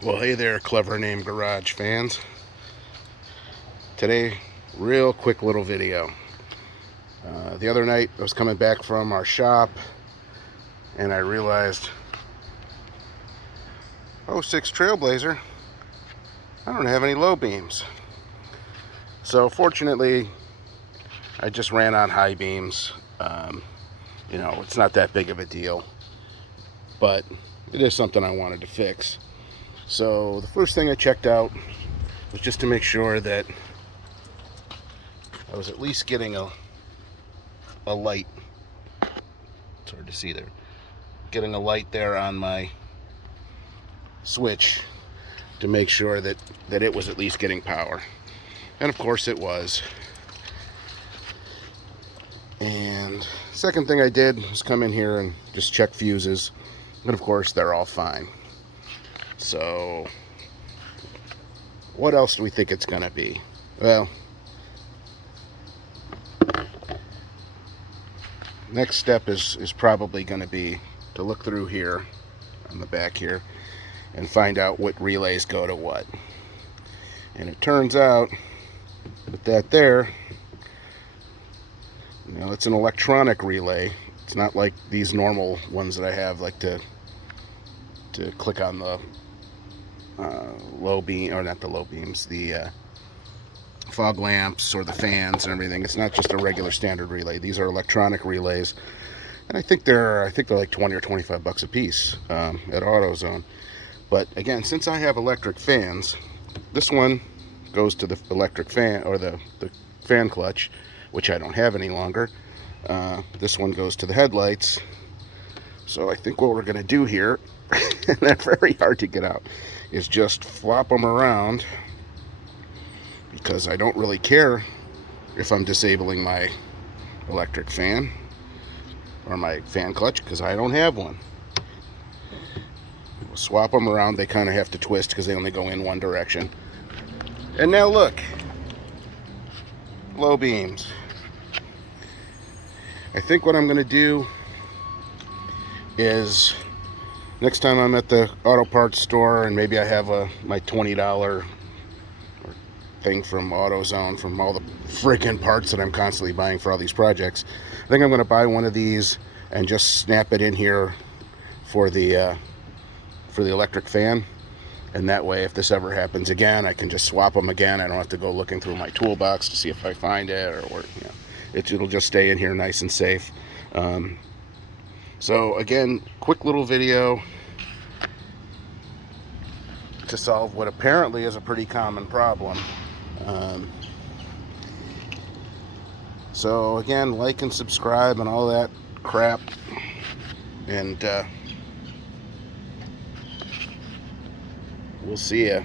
Well, hey there, clever name garage fans. Today, real quick little video. The other night, I was coming back from our shop, and I realized, oh, 06 Trailblazer, I don't have any low beams. So fortunately, I just ran on high beams. It's not that big of a deal, but it is something I wanted to fix. So the first thing I checked out was just to make sure that I was at least getting a light. It's hard to see there. Getting a light there on my switch to make sure that it was at least getting power. And of course it was. And second thing I did was come in here and just check fuses. And of course they're all fine. So what else do we think it's going to be? Well, next step is probably going to be to look through here on the back here and find out what relays go to what. And it turns out with that there, it's an electronic relay. It's not like these normal ones that I have, like to click on the low beam, or not the low beams, the fog lamps or the fans and everything. It's not just a regular standard relay. These are electronic relays, and I think they're like 20 or 25 bucks a piece at AutoZone. But again, since I have electric fans, this one goes to the electric fan, or the fan clutch, which I don't have any longer. This one goes to the headlights. So I think what we're going to do here, and they're very hard to get out, is just flop them around, because I don't really care if I'm disabling my electric fan or my fan clutch, because I don't have one. We'll swap them around. They kind of have to twist because they only go in one direction. And now look, low beams. I think what I'm going to do is, next time I'm at the auto parts store and maybe I have my $20 thing from AutoZone, from all the freaking parts that I'm constantly buying for all these projects, I think I'm going to buy one of these and just snap it in here for the electric fan. And that way, if this ever happens again, I can just swap them again. I don't have to go looking through my toolbox to see if I find it, or it'll just stay in here nice and safe. So again, quick little video to solve what apparently is a pretty common problem. So again, like and subscribe and all that crap, and we'll see ya.